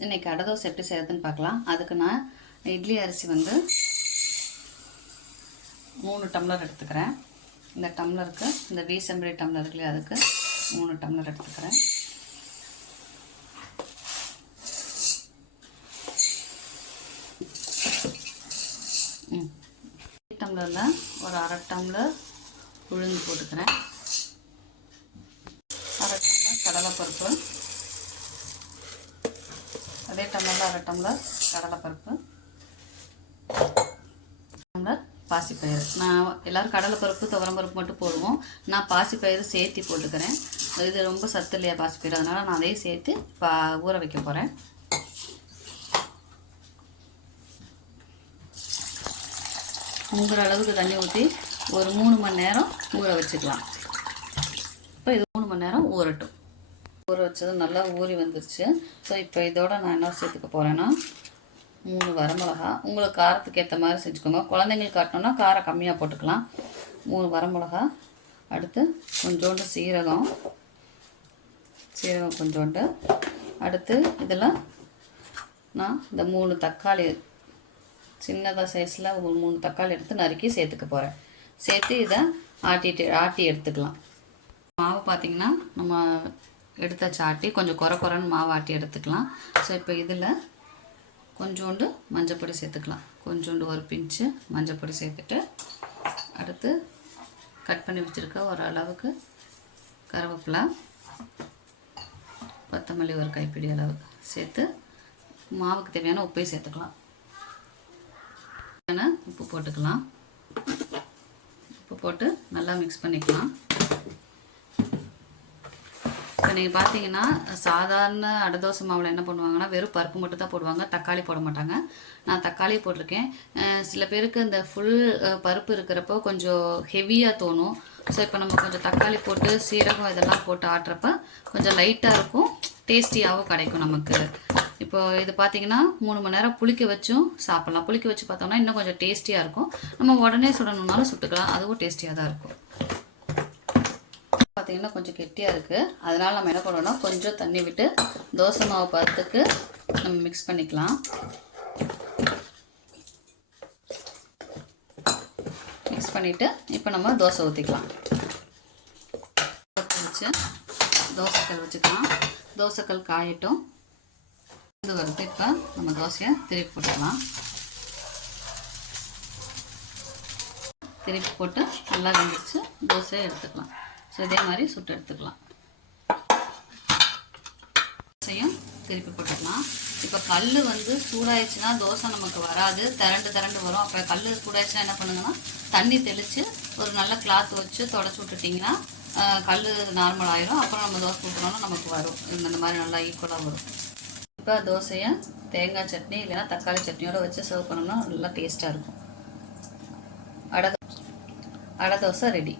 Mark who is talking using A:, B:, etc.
A: இன்றைக்கி அடை தோசை எப்படி செய்யறதுன்னு பார்க்கலாம். அதுக்கு நான் இட்லி அரிசி வந்து மூணு டம்ளர் எடுத்துக்கிறேன். இந்த டம்ளருக்கு இந்த வீசம்படி டம்ளர் இருக்குல்லையே அதுக்கு மூணு டம்ளர் எடுத்துக்கிறேன். ம். டம்ளரில் ஒரு அரை டம்ளர் உளுந்து போட்டுக்கிறேன். அரை டம்ளர் கடலைப்பருப்பு. அதே டம்ளரில் அரை டம்ளர் கடலைப்பருப்பு. டம்ளர் பாசிப்பயிறு. நான் எல்லோரும் கடலைப்பருப்பு துவரம்பருப்பு மட்டும் போடுவோம். நான் பாசிப்பயிறு சேர்த்து போட்டுக்கிறேன். இது ரொம்ப சத்து இல்லையா பாசிப்பயிறு? அதனால் நான் அதையும் சேர்த்து பா ஊற வைக்க போகிறேன் முங்குற அளவுக்கு தண்ணி ஊற்றி ஒரு மூணு மணி நேரம் ஊற வச்சுக்கலாம். இப்போ இது மூணு மணி நேரம் ஊறட்டும். ஊற வச்சது நல்லா ஊறி வந்துருச்சு. ஸோ இப்போ இதோட நான் என்ன சேர்த்துக்க போகிறேன்னா மூணு வரமிளகா. உங்களுக்கு காரத்துக்கு ஏற்ற மாதிரி செஞ்சுக்கோங்க. குழந்தைங்களுக்கு காட்டணும்னா காரம் கம்மியாக போட்டுக்கலாம். மூணு வரமிளகா. அடுத்து கொஞ்சோண்டு சீரகம். சீரகம் கொஞ்சோண்டு. அடுத்து இதில் நான் இந்த மூணு தக்காளி சின்னதாக சைஸில் ஒரு மூணு தக்காளி எடுத்து நறுக்கி சேர்த்துக்க போகிறேன் சேர்த்து இதை ஆட்டிட்டு ஆட்டி எடுத்துக்கலாம். மாவு பார்த்திங்கன்னா நம்ம எடுத்தாச்சு ஆட்டி கொஞ்சம் குறை குறைன்னு மாவு ஆட்டி எடுத்துக்கலாம். ஸோ இப்போ இதில் கொஞ்சோண்டு மஞ்சப்பொடி சேர்த்துக்கலாம். கொஞ்சோண்டு ஒரு பிஞ்சு மஞ்சப்பொடி சேர்த்துட்டு அடுத்து கட் பண்ணி வச்சுருக்க ஒரு அளவுக்கு கருவேப்பிலை கொத்தமல்லி ஒரு கைப்பிடி அளவு சேர்த்து மாவுக்கு தேவையான உப்பையும் சேர்த்துக்கலாம். தேவையான உப்பு போட்டுக்கலாம். உப்பு போட்டு நல்லா மிக்ஸ் பண்ணிக்கலாம். இப்போ நீங்கள் பார்த்தீங்கன்னா சாதாரண அடை தோசை மாவில் என்ன பண்ணுவாங்கன்னா வெறும் பருப்பு மட்டும் தான் போடுவாங்க. தக்காளி போட மாட்டாங்க. நான் தக்காளி போட்டிருக்கேன். சில பேருக்கு இந்த ஃபுல் பருப்பு இருக்கிறப்போ கொஞ்சம் ஹெவியாக தோணும். ஸோ இப்போ நம்ம கொஞ்சம் தக்காளி போட்டு சீரகம் இதெல்லாம் போட்டு ஆட்டுறப்ப கொஞ்சம் லைட்டாக இருக்கும். டேஸ்டியாகவும் கிடைக்கும் நமக்கு. இப்போ இது பார்த்தீங்கன்னா மூணு மணி நேரம் புளிக்க வச்சும் சாப்பிட்லாம். புளிக்க வச்சு பார்த்தோம்னா இன்னும் கொஞ்சம் டேஸ்டியாக இருக்கும். நம்ம உடனே சுடணுன்னாலும் சுட்டுக்கலாம். அதுவும் டேஸ்டியாக தான் இருக்கும். பார்த்திங்கன்னா கொஞ்சம் கெட்டியாக இருக்குது அதனால் நம்ம என்ன பண்ணணும்னா கொஞ்சம் தண்ணி விட்டு தோசை மாவு பதத்துக்கு நம்ம மிக்ஸ் பண்ணிக்கலாம். மிக்ஸ் பண்ணிவிட்டு இப்போ நம்ம தோசை ஊற்றிக்கலாம் வச்சு தோசைக்கல் வச்சுக்கலாம். தோசைக்கல் காயட்டும். இது வருது இப்போ நம்ம தோசையை திருப்பி போட்டுக்கலாம். திருப்பி போட்டு நல்லா வெந்துச்சு தோசையை எடுத்துக்கலாம். ஸோ இதே மாதிரி சுட்டு எடுத்துக்கலாம். தோசையும் திருப்பி போட்டுக்கலாம். இப்போ கல் வந்து சூடாயிடுச்சுன்னா தோசை நமக்கு வராது. திரண்டு திரண்டு வரும். அப்போ கல் சூடாயிடுச்சுன்னா என்ன பண்ணுங்கன்னா தண்ணி தெளித்து ஒரு நல்ல கிளாத் வச்சு தொடச்சி விட்டுட்டிங்கன்னா கல் நார்மல் ஆயிரும். அப்புறம் நம்ம தோசை ஊற்றுனோம்னா நமக்கு வரும். இந்த மாதிரி நல்லா ஈக்குவலாக வரும். இப்போ தோசையை தேங்காய் சட்னி இல்லைன்னா தக்காளி சட்னியோடு வச்சு சர்வ் பண்ணோம்னா நல்லா டேஸ்ட்டாக இருக்கும். அடை அடை தோசை ரெடி